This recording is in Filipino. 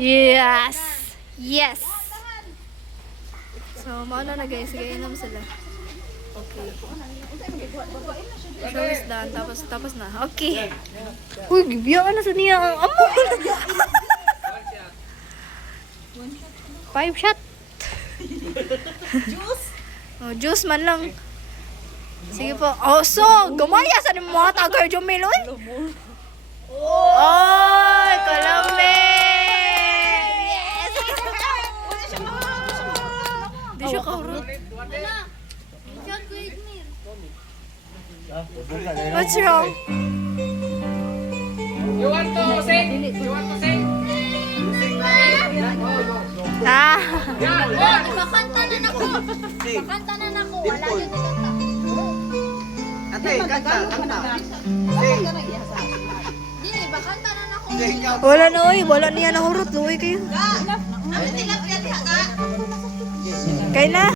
Yes! Yes! So, mauna na guys. Sige, inom sila. Okay. Show is done. Tapos na. Okay. Uy, gibiyan na sa niya. Ang amo. 5 shot. Juice. Oh, juice man lang. Sige po. Oh, so, gumaya sa ni mga tagar Jomel, oy. Oy, Colombe! Yes! Di siya kaurot. What's wrong? You want to sing? You want to sing? Ah. Bakanta na nako. Bakanta na nako. Wala yun ikanta. Ate, kanta. Dili, bakanta na nako. Wala na, oy. Wala niya nahurot. Uy, kayo. Ano tilapia diha ka? Kaya na.